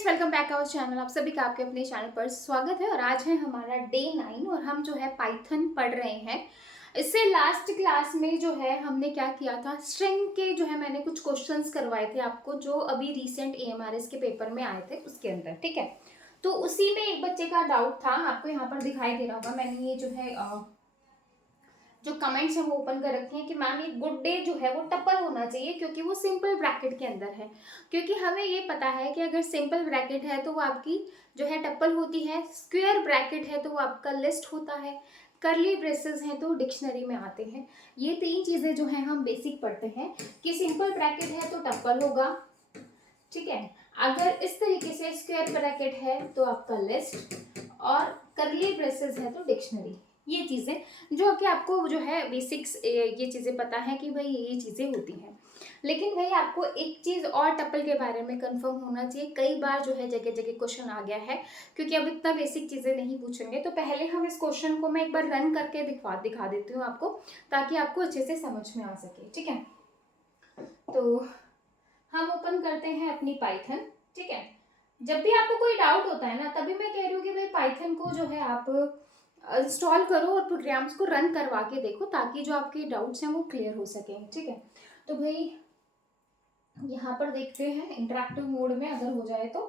Friends, welcome back our channel. आप सभी का आपके अपने चैनल पर स्वागत है। और आज है हमारा डे 9 और हम जो है पाइथन पढ़ रहे हैं। इससे लास्ट क्लास में जो है हमने क्या किया था, स्ट्रिंग के जो है मैंने कुछ क्वेश्चंस करवाए थे आपको, जो अभी रिसेंट AMRS के पेपर में आए थे उसके अंदर। ठीक है, तो उसी में एक बच्चे का डाउट था, आपको यहाँ पर दिखाई दे रहा होगा। मैंने ये जो है जो कमेंट्स है वो ओपन कर रखे हैं कि मैम ये गुड डे जो है वो टपल होना चाहिए क्योंकि वो सिंपल ब्रैकेट के अंदर है। क्योंकि हमें ये पता है कि अगर सिंपल ब्रैकेट है तो वो आपकी जो है टपल होती है, स्क्वायर ब्रैकेट है तो वो आपका लिस्ट होता है, करली ब्रेसेस हैं तो डिक्शनरी में आते हैं। ये तीन चीज़ें जो है हम बेसिक पढ़ते हैं कि सिंपल ब्रैकेट है तो टपल होगा। ठीक है, अगर इस तरीके से स्क्वायर ब्रैकेट है तो आपका लिस्ट, और करली ब्रेसेस है तो डिक्शनरी। ये चीज़ें जो कि आपको जो है बेसिक्स ये चीज़ें पता है कि भाई ये चीज़ें होती हैं। लेकिन भाई आपको एक चीज़ और टपल के बारे में कंफर्म होना चाहिए। कई बार जो है जगह जगह क्वेश्चन आ गया है, क्योंकि अब इतना बेसिक चीज़ें नहीं पूछेंगे। तो पहले हम इस क्वेश्चन को मैं एक बार रन करके दिखा देती हूँ आपको, ताकि आपको अच्छे से समझ में आ सके। ठीक है, तो हम ओपन करते हैं अपनी पाइथन। ठीक है, जब भी आपको कोई डाउट होता है ना, तभी मैं कह रही हूँ कि भाई पाइथन को जो है आप इंस्टॉल करो और प्रोग्राम्स को रन करवा के देखो, ताकि जो आपके डाउट्स हैं वो क्लियर हो सकें। ठीक है, तो भाई यहाँ पर देखते हैं इंटरेक्टिव मोड में अगर हो जाए तो,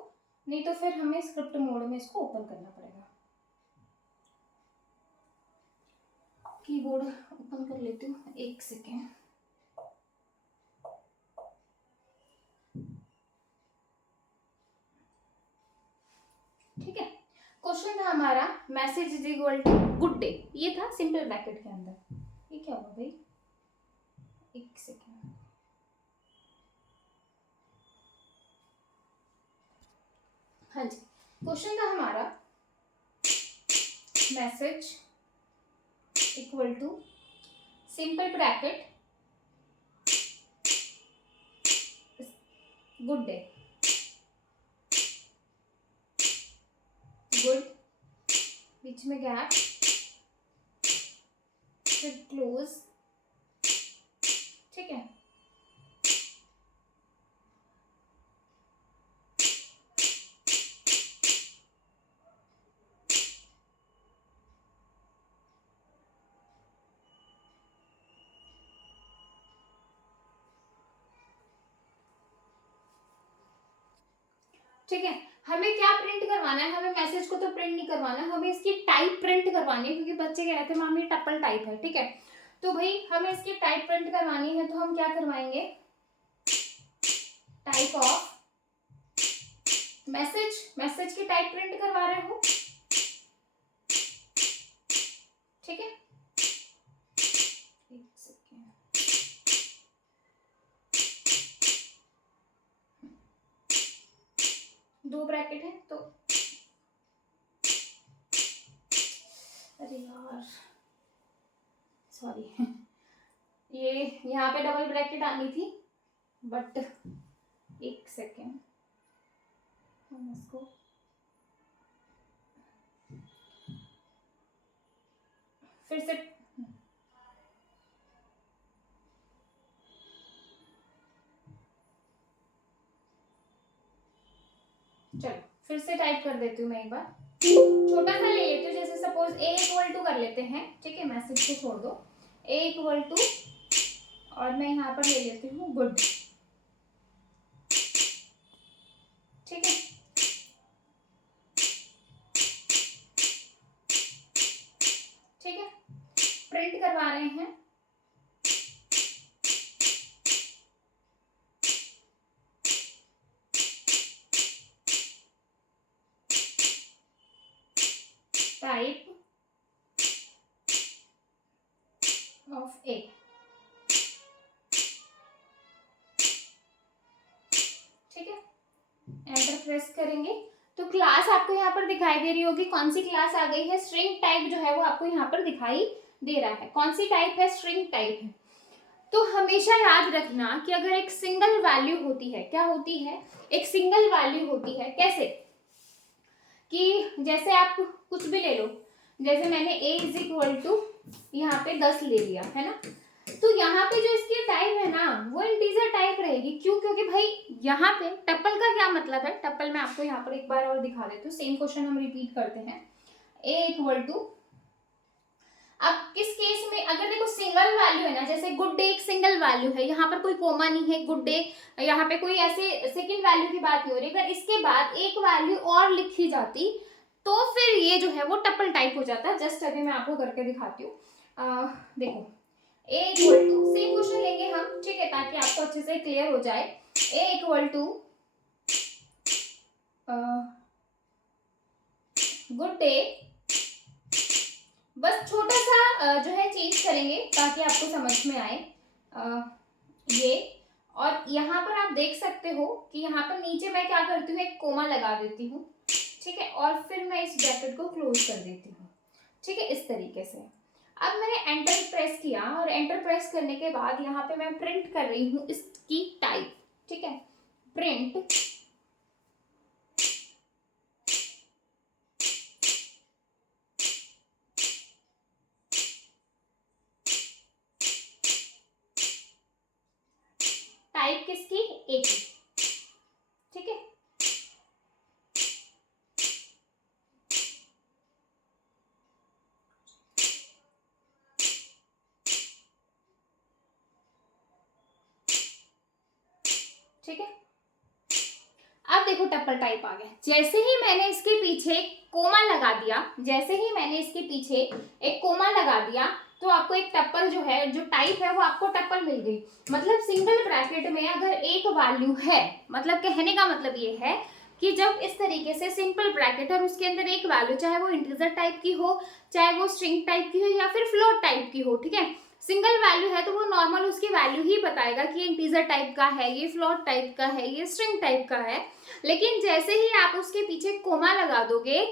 नहीं तो फिर हमें स्क्रिप्ट मोड में इसको ओपन करना पड़ेगा। कीबोर्ड ओपन कर लेती हूँ, एक सेकेंड। ठीक है, क्वेश्चन था हमारा message is equal to good day, ये था सिंपल ब्रैकेट के अंदर। ये क्या हुआ भाई, एक सेकेंड। हाँ जी, क्वेश्चन था हमारा message equal to simple bracket good day, good बीच में गैप, फिर क्लोज। ठीक है, ठीक है। हमें क्या प्रिंट करवाना है, हमें मैसेज को तो प्रिंट नहीं करवाना, हमें इसकी टाइप प्रिंट करवानी है, क्योंकि बच्चे कह रहे थे मैम ये टपल टाइप है। ठीक है, तो भाई हमें इसकी टाइप प्रिंट करवानी है, तो हम क्या करवाएंगे, टाइप ऑफ मैसेज, मैसेज की टाइप प्रिंट करवा रहे हो। ठीक है, एक सेकेंड। दो ब्रैकेट है तो, अरे यार सॉरी, ये यहाँ पे डबल ब्रैकेट आनी थी, बट एक सेकेंड हम इसको फिर से, चलो फिर से टाइप कर देती हूँ मैं एक बार। छोटा सा ले लेती हूँ, जैसे सपोज A इक्वल टू कर लेते हैं। ठीक है, मैसेज को छोड़ दो, A इक्वल टू, और मैं यहाँ पर ले लेती हूँ गुड। ठीक है, ठीक है, प्रिंट करवा रहे हैं। Type of A। ठीक है, एंटर प्रेस करेंगे तो क्लास आपको यहाँ पर दिखाई दे रही होगी। कौन सी क्लास आ गई है, स्ट्रिंग टाइप जो है वो आपको यहाँ पर दिखाई दे रहा है। कौन सी टाइप है, स्ट्रिंग टाइप है। तो हमेशा याद रखना कि अगर एक सिंगल वैल्यू होती है, क्या होती है, एक सिंगल वैल्यू होती है। कैसे कि जैसे आप कुछ भी ले लो, जैसे मैंने A इज इक्वल टू यहाँ पे 10 ले लिया है ना, तो यहाँ पे जो इसकी टाइप है ना वो इंटीजर टाइप रहेगी। क्यों? क्योंकि भाई यहाँ पे टप्पल का क्या मतलब है, टप्पल मैं आपको यहाँ पर एक बार और दिखा देती हूँ, सेम क्वेश्चन हम रिपीट करते हैं। ए इक्वल टू, अब किस केस में, अगर देखो सिंगल वैल्यू है ना, जैसे गुड डे एक सिंगल वैल्यू है, यहाँ पर कोई कोमा नहीं है, गुड डे, यहाँ पे कोई ऐसे सेकंड वैल्यू की बात नहीं हो रही, अगर इसके बाद एक वैल्यू और लिखी जाती तो फिर ये जो है वो टप्पल टाइप हो जाता है। जस्ट अभी मैं आपको करके दिखाती हूँ। देखो ए इक्वल टू, सेम क्वेश्चन लेंगे हम, ठीक है, ताकि आपको अच्छे से क्लियर हो जाए। ए इक्वल टू गुड डे, बस छोटा सा जो है चेंज करेंगे ताकि आपको समझ में आए। ये, और यहाँ पर आप देख सकते हो कि यहाँ पर नीचे मैं क्या करती हूँ, एक कोमा लगा देती हूँ, ठीक है, और फिर मैं इस ब्रैकेट को क्लोज कर देती हूँ, ठीक है, इस तरीके से। अब मैंने एंटर प्रेस किया, और एंटर प्रेस करने के बाद यहाँ पे मैं प्रिंट कर रही हूँ इसकी टाइप, ठीक है, प्रिंट टाइप किसकी, ए की, ठीक है। ठीक है, अब देखो टप्पल टाइप आ गया। जैसे ही मैंने इसके पीछे कोमा लगा दिया, जैसे ही मैंने इसके पीछे एक कोमा लगा दिया, तो आपको एक टप्पल जो है, जो टाइप है, वो आपको टप्पल मिल गई। मतलब सिंगल ब्रैकेट में अगर एक वैल्यू है, मतलब कहने का मतलब ये है कि जब इस तरीके से सिंपल ब्रैकेट और उसके अंदर एक वैल्यू, चाहे वो इंटीजर टाइप की हो, चाहे वो स्ट्रिंग टाइप की हो, या फिर फ्लोट टाइप की हो, ठीक है, सिंगल वैल्यू है तो वो नॉर्मल उसकी वैल्यू ही बताएगा कि ये इंटीजर टाइप का है, ये फ्लोट टाइप का है, ये स्ट्रिंग टाइप का है। लेकिन जैसे ही आप उसके पीछे कोमा लगा दोगे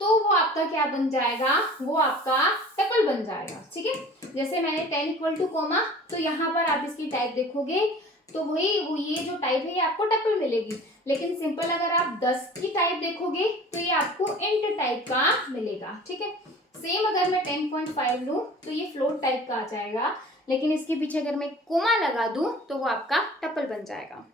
तो वो आपका क्या बन जाएगा, वो आपका टपल बन जाएगा, ठीक है। जैसे मैंने 10 इक्वल टू कोमा, तो यहाँ पर आप इसकी टाइप देखोगे तो वही वो ये जो टाइप है ये आपको टपल मिलेगी। लेकिन सिंपल अगर आप 10 की टाइप देखोगे तो ये आपको इंट टाइप का मिलेगा, ठीक है। सेम अगर मैं 10.5 लूँ तो ये फ्लोट टाइप का आ जाएगा, लेकिन इसके पीछे अगर मैं कोमा लगा दूं तो वो आपका टपल बन जाएगा।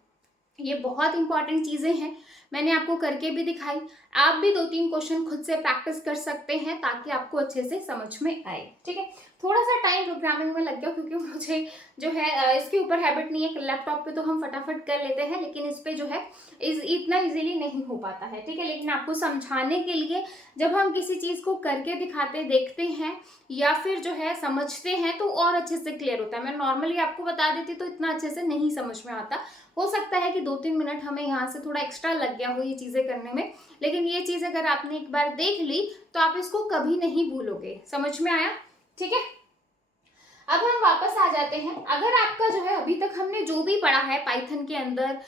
ये बहुत इंपॉर्टेंट चीजें हैं, मैंने आपको करके भी दिखाई। आप भी 2-3 क्वेश्चन खुद से प्रैक्टिस कर सकते हैं ताकि आपको अच्छे से समझ में आए, ठीक है। थोड़ा सा टाइम प्रोग्रामिंग में लग गया क्योंकि मुझे जो है इसके ऊपर हैबिट नहीं है। लैपटॉप पे तो हम फटाफट कर लेते हैं, लेकिन इस पे जो है इतना इजीली नहीं हो पाता है, ठीक है। लेकिन आपको समझाने के लिए जब हम किसी चीज़ को करके दिखाते देखते हैं या फिर जो है समझते हैं तो और अच्छे से क्लियर होता है। मैं नॉर्मली आपको बता देती तो इतना अच्छे से नहीं समझ में आता। हो सकता है कि 2-3 मिनट हमें यहाँ से थोड़ा एक्स्ट्रा लग गया हो ये चीज़ें करने में, लेकिन ये चीज़ अगर आपने एक बार देख ली तो आप इसको कभी नहीं भूलोगे। समझ में आया, ठीक है। अब हम वापस आ जाते हैं। अगर आपका जो है अभी तक हमने जो भी पढ़ा है पाइथन के अंदर,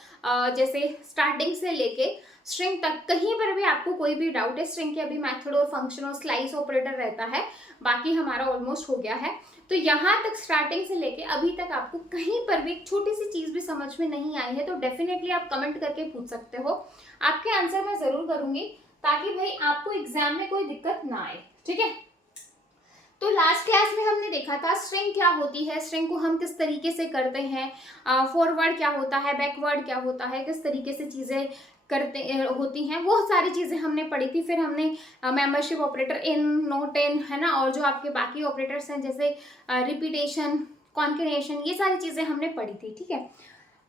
जैसे स्टार्टिंग से लेके स्ट्रिंग तक, कहीं पर भी आपको कोई भी डाउट है, स्ट्रिंग के अभी मेथड और फंक्शन और स्लाइस ऑपरेटर रहता है, बाकी हमारा ऑलमोस्ट हो गया है। तो यहाँ तक स्टार्टिंग से लेके अभी तक आपको कहीं पर भी एक छोटी सी चीज़ भी समझ में नहीं आई है तो डेफिनेटली आप कमेंट करके पूछ सकते हो। आपके आंसर मैं ज़रूर करूँगी ताकि भाई आपको एग्जाम में कोई दिक्कत ना आए, ठीक है। तो लास्ट क्लास में हमने देखा था स्ट्रिंग क्या होती है, स्ट्रिंग को हम किस तरीके से करते हैं, फॉरवर्ड क्या होता है, बैकवर्ड क्या होता है, किस तरीके से चीज़ें करते होती हैं, वो सारी चीज़ें हमने पढ़ी थी। फिर हमने membership operator, in, not in, है ना, और जो आपके बाकी ऑपरेटर्स हैं जैसे रिपीटेशन, कॉन्केनेशन, ये सारी चीज़ें हमने पढ़ी थी, ठीक है।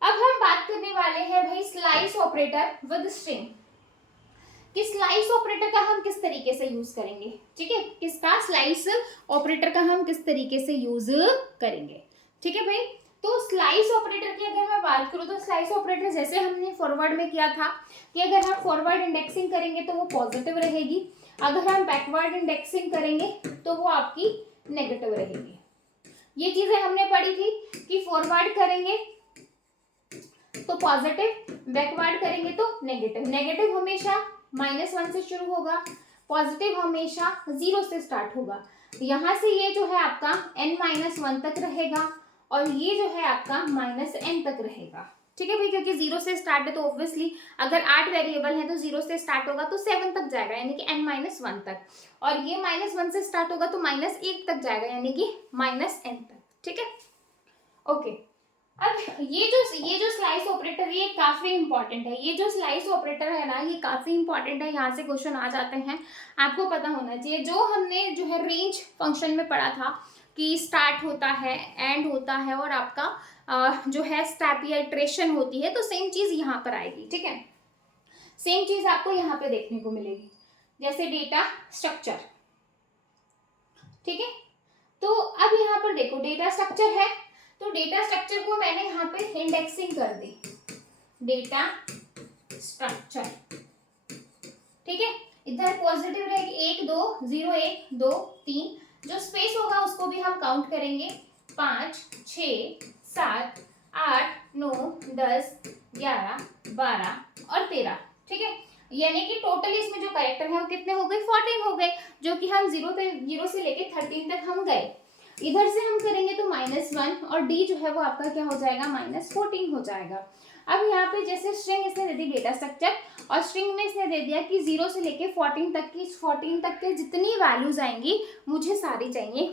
अब हम बात करने वाले हैं भाई स्लाइस ऑपरेटर विद स्ट्रिंग, कि स्लाइस ऑपरेटर का हम किस तरीके से यूज करेंगे, ठीक है। किसका, स्लाइस ऑपरेटर का हम किस तरीके से यूज करेंगे, ठीक है भाई। तो स्लाइस ऑपरेटर की अगर मैं बात करूँ तो स्लाइस ऑपरेटर जैसे हमने फॉरवर्ड में किया था कि अगर हम फॉरवर्ड इंडेक्सिंग करेंगे तो वो पॉजिटिव रहेगी, अगर हम बैकवर्ड इंडेक्सिंग करेंगे तो वो आपकी नेगेटिव रहेगी। ये चीजें हमने पढ़ी थी कि फॉरवर्ड करेंगे तो पॉजिटिव, बैकवर्ड करेंगे तो नेगेटिव। नेगेटिव हमेशा -1 से शुरू होगा, पॉजिटिव हमेशा 0 से स्टार्ट होगा। यहाँ से ये जो है आपका n-1 तक रहेगा और ये जो है आपका -n तक रहेगा, ठीक है भाई। क्योंकि 0 से स्टार्ट है तो ऑब्वियसली अगर 8 वेरिएबल है तो 0 से स्टार्ट होगा तो 7 तक जाएगा, यानी कि n-1 तक, और ये -1 से स्टार्ट होगा तो -1 तक जाएगा, यानी कि -n तक, ठीक है। ओके, अब ये जो स्लाइस ऑपरेटर ये काफी इंपॉर्टेंट है। ये जो स्लाइस ऑपरेटर है ना, ये काफी इंपॉर्टेंट है, यहाँ से क्वेश्चन आ जाते हैं, आपको पता होना चाहिए। जो हमने जो है रेंज फंक्शन में पढ़ा था कि स्टार्ट होता है, एंड होता है, और आपका जो है स्टेप या इटरेशन होती है, तो सेम चीज यहाँ पर आएगी। ठीक है, सेम चीज आपको यहाँ पे देखने को मिलेगी, जैसे डेटा स्ट्रक्चर। ठीक है, तो अब यहाँ पर देखो डेटा स्ट्रक्चर है, तो डेटा स्ट्रक्चर को मैंने यहाँ पे इंडेक्सिंग कर दी, डेटा स्ट्रक्चर। ठीक है, इधर पॉजिटिव रहेगी 1 2 0 1 2 3, जो स्पेस होगा उसको भी हम काउंट करेंगे, 5 6 7 8 9 10 11 12 और 13। ठीक है, यानी कि टोटल इसमें जो कैरेक्टर है वो कितने हो गए, 14 हो गए, जो कि हम 0 से लेके 13 तक हम गए। इधर से हम करेंगे तो -1, और डी जो है वो आपका क्या हो जाएगा, -14 हो जाएगा। अब यहाँ पे जैसे स्ट्रिंग इसने दे दी डेटा स्ट्रक्चर, और स्ट्रिंग में इसने दे दिया कि 0 से लेके 14 तक की, 14 तक के जितनी वैल्यूज आएंगी मुझे सारी चाहिए,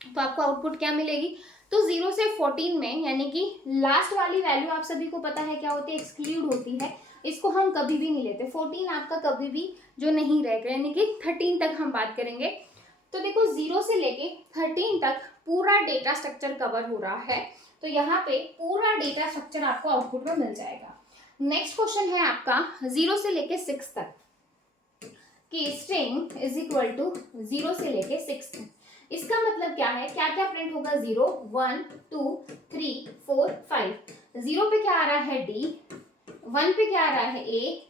तो आपको आउटपुट क्या मिलेगी। तो 0 से 14 में, यानी कि लास्ट वाली वैल्यू आप सभी को पता है क्या होती है, एक्सक्लूड होती है, इसको हम कभी भी नहीं लेते। 14 आपका कभी भी जो नहीं रहेगा, यानी कि 13 तक हम बात करेंगे। तो देखो 0 से लेके 13 तक पूरा डेटा स्ट्रक्चर कवर हो रहा है, तो यहाँ पे पूरा डेटा स्ट्रक्चर आपको आउटपुट में मिल जाएगा। नेक्स्ट क्वेश्चन है आपका 0 से लेके 6 तक कि स्ट्रिंग इज इक्वल टू 0 से लेके 6 तक। इसका मतलब क्या है, क्या क्या प्रिंट होगा, 0 1 2 3 4 5। 0 पे क्या आ रहा है, डी, 1 पे क्या आ रहा है, ए,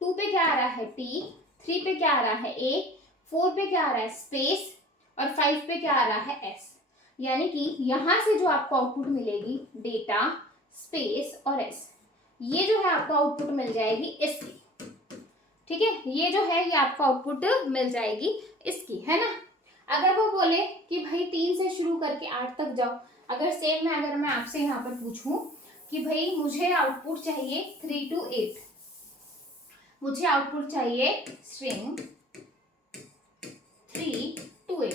2 पे क्या आ रहा है, टी, 3 पे क्या आ रहा है, ए, 4 पे क्या आ रहा है, स्पेस, और 5 पे क्या आ रहा है, एस। यानी कि यहां से जो आपको आउटपुट मिलेगी, डेटा स्पेस और एस, ये जो है आपको आउटपुट मिल जाएगी इसकी। ठीक है, ये जो है ये आपको आउटपुट मिल जाएगी इसकी, है ना। अगर वो बोले कि भाई 3 से शुरू करके 8 तक जाओ, अगर सेम में अगर मैं आपसे यहाँ पर पूछूं कि भाई मुझे आउटपुट चाहिए 3 to 8, मुझे आउटपुट चाहिए स्ट्रिंग 3 to 8,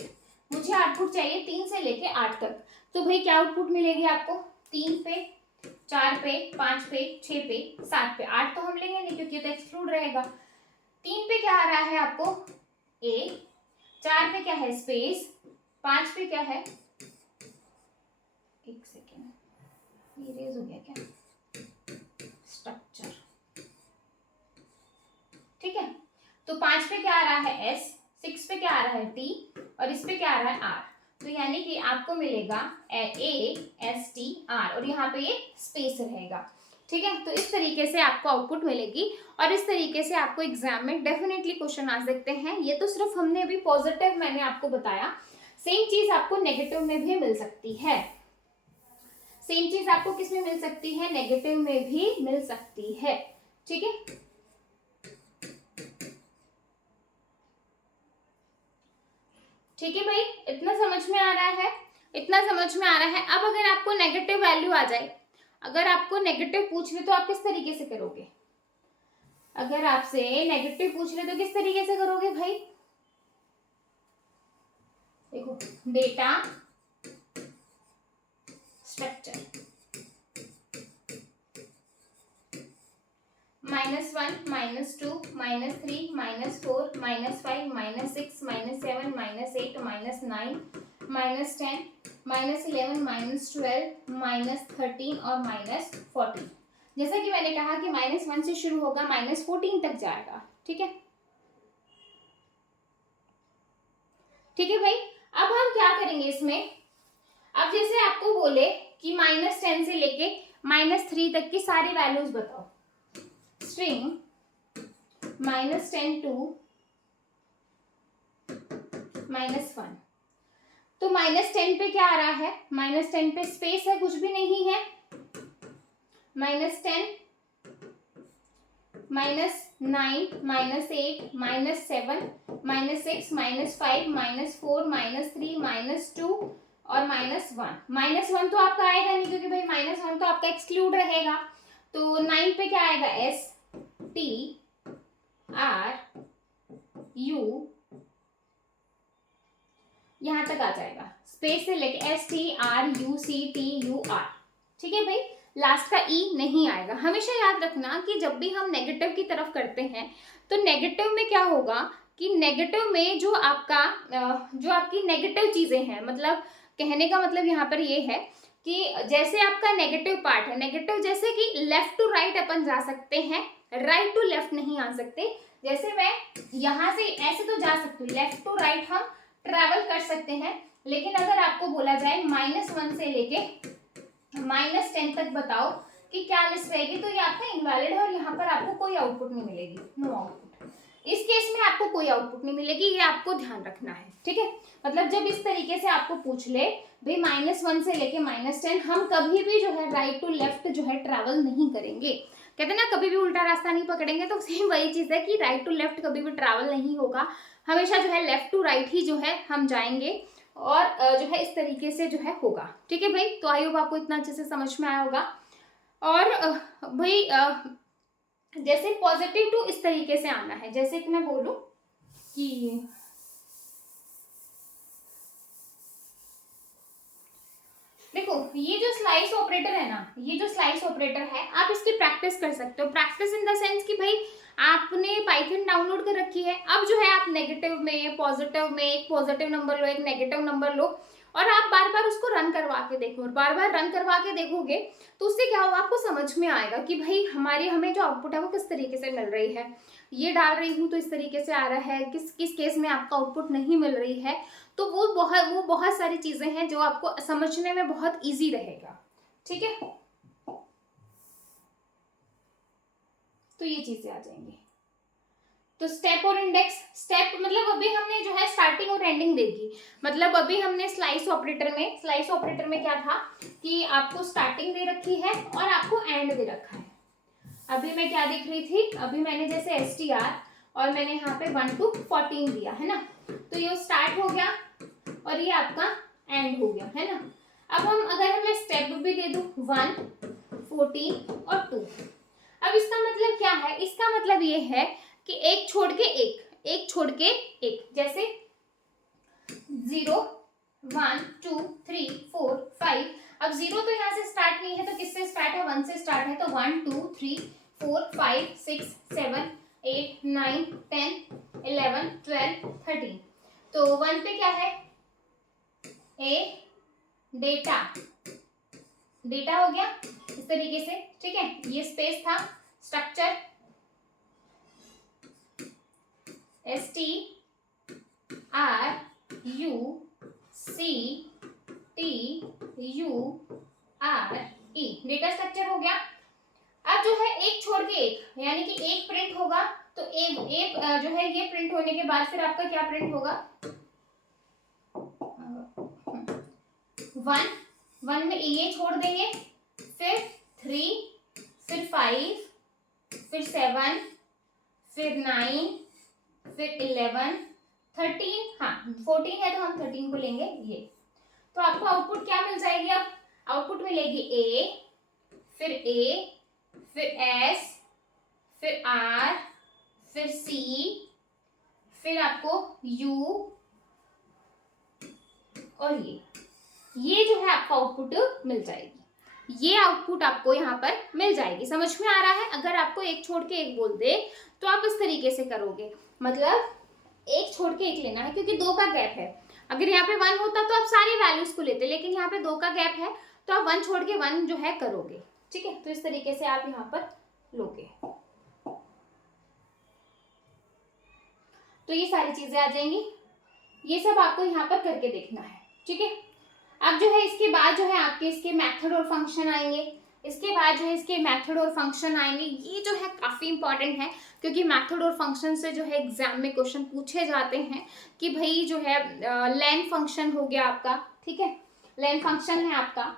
मुझे आउटपुट चाहिए 3 से लेके 8 तक, तो भाई क्या आउटपुट मिलेगी आपको, 3 पे 4 पे 5 पे 6 पे 7 पे, 8 तो हम लेंगे नहीं क्योंकि तो एक्सक्लूड रहेगा। 3 पे क्या आ रहा है आपको, ए, 4 पे क्या है, स्पेस, 5 पे क्या है, एक सेकेंड ये रेज हो गया क्या, स्ट्रक्चर। ठीक है, तो 5 पे क्या आ रहा है, एस, 6 पे क्या आ रहा है, टी, और इस पे क्या आ रहा है, आर। तो यानी कि आपको मिलेगा ए एस टी आर, और यहाँ पे ये स्पेस रहेगा। ठीक है, तो इस तरीके से आपको आउटपुट मिलेगी, और इस तरीके से आपको एग्जाम में डेफिनेटली क्वेश्चन आ सकते हैं। ये तो सिर्फ हमने अभी पॉजिटिव मैंने आपको बताया, सेम चीज आपको नेगेटिव में भी मिल सकती है। सेम चीज आपको किस में मिल सकती है, नेगेटिव में भी मिल सकती है। ठीक है, ठीक है भाई, इतना समझ में आ रहा है, इतना समझ में आ रहा है। अब अगर आपको नेगेटिव वैल्यू आ जाए, अगर आपको नेगेटिव पूछ ले तो आप किस तरीके से करोगे, अगर आपसे नेगेटिव पूछ ले तो किस तरीके से करोगे भाई, देखो डेटा स्ट्रक्चर, -1 -2 -3 -4 -5 -6 -7 -8 -9 -10 -11 -12 -13 और -14। जैसा कि मैंने कहा कि -1 से शुरू होगा, -14 तक जाएगा। ठीक है, ठीक है भाई। अब हम क्या करेंगे इसमें, अब जैसे आपको बोले कि -10 से लेके -3 तक की सारी वैल्यूज बताओ, स्ट्रिंग -10 to -1, तो -10 पे क्या आ रहा है, -10 पे स्पेस है, कुछ भी नहीं है, -10 -9 -8 -7 -6 -5 -4 -3 -2 और -1। -1 तो आपका आएगा नहीं क्योंकि भाई -1 तो आपका एक्सक्लूड रहेगा, तो 9 पे क्या आएगा, एस टी आर यू, यहां तक आ जाएगा। स्पेस से लेके STRUCTUR, ठीक है भाई, लास्ट का ई नहीं आएगा। हमेशा याद रखना कि जब भी हम नेगेटिव की तरफ करते हैं तो नेगेटिव में क्या होगा कि नेगेटिव में जो आपकी नेगेटिव चीजें हैं, मतलब कहने का मतलब यहाँ पर ये है कि जैसे आपका नेगेटिव पार्ट है, नेगेटिव जैसे कि लेफ्ट टू राइट अपन जा सकते हैं, राइट टू लेफ्ट नहीं आ सकते। जैसे मैं यहाँ से ऐसे तो जा सकती हूँ, लेफ्ट टू राइट हम ट्रैवल कर सकते हैं, लेकिन अगर आपको बोला जाए -1 से लेके -10 तक बताओ कि क्या लिस्ट रहेगी, तो ये आपका इनवैलिड है और यहाँ पर आपको कोई आउटपुट नहीं मिलेगी, नो आउटपुट। इस केस में आपको कोई आउटपुट नहीं मिलेगी, ये आपको ध्यान रखना है, ठीक है। मतलब जब इस तरीके से आपको पूछ ले भाई -1 से लेके -10, हम कभी भी जो है राइट टू लेफ्ट जो है ट्रैवल नहीं करेंगे। कहते हैं ना कभी भी उल्टा रास्ता नहीं पकड़ेंगे, तो सेम वही चीज है कि राइट टू लेफ्ट कभी भी ट्रैवल नहीं होगा, हमेशा जो है लेफ्ट टू राइट ही जो है हम जाएंगे और जो है इस तरीके से जो है होगा, ठीक है भाई। तो आई होप आपको इतना अच्छे से समझ में आया होगा। और भाई जैसे पॉजिटिव टू इस तरीके से आना है, जैसे कि मैं बोलूं कि देखो ये जो स्लाइस ऑपरेटर है ना, ये जो स्लाइस ऑपरेटर है, आप इसकी प्रैक्टिस कर सकते हो। प्रैक्टिस इन द सेंस कि भाई आपने पाइथन डाउनलोड कर रखी है, अब जो है आप नेगेटिव में पॉजिटिव में एक पॉजिटिव नंबर लो, एक नेगेटिव नंबर लो और आप बार बार उसको रन करवा के देखो, और बार बार रन करवा के देखोगे तो उससे क्या होगा, आपको समझ में आएगा कि भाई हमें जो आउटपुट है वो किस तरीके से मिल रही है। ये डाल रही हूँ तो इस तरीके से आ रहा है, किस किस केस में आपका आउटपुट नहीं मिल रही है। तो वो बहुत सारी चीजें हैं जो आपको समझने में बहुत इजी रहेगा, ठीक है। तो ये चीजें आ जाएंगी। तो स्टेप और इंडेक्स, स्टेप मतलब अभी हमने जो है स्टार्टिंग और एंडिंग देखी, मतलब अभी हमने स्लाइस ऑपरेटर में क्या था कि आपको स्टार्टिंग दे रखी है और आपको एंड दे रखा है। अभी मैं क्या देख रही थी, अभी मैंने जैसे STR और मैंने यहाँ पे 1 to 14 दिया है ना, तो ये स्टार्ट हो गया और ये आपका एंड हो गया है ना। अब अगर मैं स्टेप भी दे दूं 1, 14 और 2, अब इसका मतलब क्या है, इसका मतलब ये है कि एक छोड़ के एक, जैसे 0, 1, 2, 3, 4, 5। अब 0 तो यहाँ से स्टार्ट नहीं है, तो किससे स्टार्ट है, 1 से स्टार्ट है, तो 1, 2, 3, 4, 5, 6, 7, 8, 9, 10, 11, 12, 13। तो 1 पे क्या है, ए डेटा हो गया इस तरीके से, ठीक है। ये स्पेस था, स्ट्रक्चर STRUCTURE, डेटा स्ट्रक्चर हो गया। अब जो है एक छोड़ के एक, यानी कि एक प्रिंट होगा, तो एक जो है ये प्रिंट होने के बाद फिर आपका क्या प्रिंट होगा, 1 में ये छोड़ देंगे, फिर 3, फिर 5, फिर 7, फिर 9, फिर 11, 13, हाँ 14 है तो हम 13 को लेंगे ये। तो आपको आउटपुट क्या मिल जाएगी, अब आउटपुट मिलेगी A, फिर S, फिर R, फिर C, फिर आपको U और ये जो है आपका आउटपुट मिल जाएगी। ये आउटपुट आपको यहाँ पर मिल जाएगी। समझ में आ रहा है? अगर आपको एक छोड़ के एक बोल दे तो आप इस तरीके से करोगे, मतलब एक छोड़ के एक लेना है क्योंकि 2 का गैप है। अगर यहाँ पे 1 होता तो आप सारी वैल्यूज को लेते, लेकिन यहाँ पे 2 का गैप है तो आप 1 छोड़ के 1 जो है करोगे, ठीक है। तो इस तरीके से आप यहाँ पर लोगे, तो ये सारी चीजें आ जाएंगी। ये सब आपको यहाँ पर करके देखना है, ठीक है। अब जो है इसके बाद जो है आपके इसके मेथड और फंक्शन आएंगे, इसके बाद जो है इसके मेथड और फंक्शन आएंगे। ये जो है काफी इंपॉर्टेंट है क्योंकि मेथड और फंक्शन से जो है एग्जाम में क्वेश्चन पूछे जाते हैं कि भाई जो है लेन फंक्शन हो गया आपका, ठीक है, लेन फंक्शन है आपका,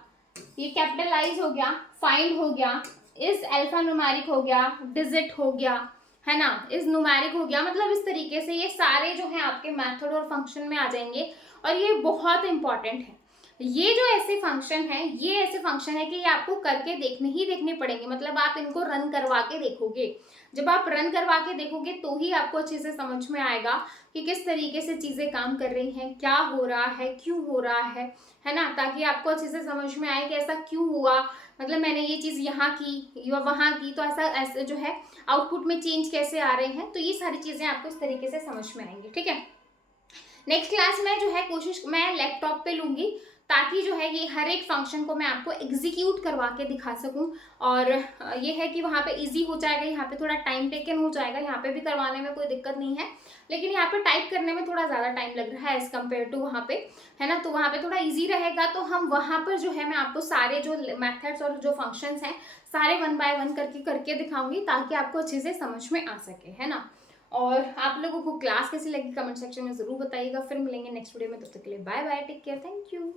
ये कैपिटलाइज हो गया, फाइंड हो गया, इस अल्फा न्यूमेरिक हो गया, डिजिट हो गया, है ना, इस न्यूमेरिक हो गया। मतलब इस तरीके से ये सारे जो है आपके मेथड और फंक्शन में आ जाएंगे और ये बहुत इंपॉर्टेंट है। ये जो ऐसे फंक्शन है, ये ऐसे फंक्शन है कि ये आपको करके देखने ही देखने पड़ेंगे, मतलब आप इनको रन करवा के देखोगे। जब आप रन करवा के देखोगे तो ही आपको अच्छे से समझ में आएगा कि किस तरीके से चीजें काम कर रही हैं, क्या हो रहा है, क्यों हो रहा है ना, ताकि आपको अच्छे से समझ में आए कि ऐसा क्यों हुआ, मतलब मैंने ये चीज यहाँ की या वहां की, तो ऐसा ऐसे जो है आउटपुट में चेंज कैसे आ रहे हैं, तो ये सारी चीजें आपको इस तरीके से समझ में आएंगी। ठीक है, नेक्स्ट क्लास में जो है कोशिश मैं लैपटॉप पे लूंगी, ताकि जो है ये हर एक फंक्शन को मैं आपको एग्जीक्यूट करवा के दिखा सकूं। और ये है कि वहाँ पे इजी हो जाएगा, यहाँ पे थोड़ा टाइम टेकन हो जाएगा, यहाँ पे भी करवाने में कोई दिक्कत नहीं है, लेकिन यहाँ पे टाइप करने में थोड़ा ज़्यादा टाइम लग रहा है एज कम्पेयर टू वहाँ पे, है ना, तो वहाँ पे थोड़ा ईजी रहेगा। तो हम वहाँ पर जो है मैं आपको सारे जो मैथड्स और जो फंक्शंस हैं सारे वन बाय वन करके दिखाऊंगी, ताकि आपको अच्छे से समझ में आ सके, है ना। और आप लोगों को क्लास कैसी लगी कमेंट सेक्शन में जरूर बताइएगा। फिर मिलेंगे नेक्स्ट वीडियो में, तब तक के लिए bye bye, take care, thank you.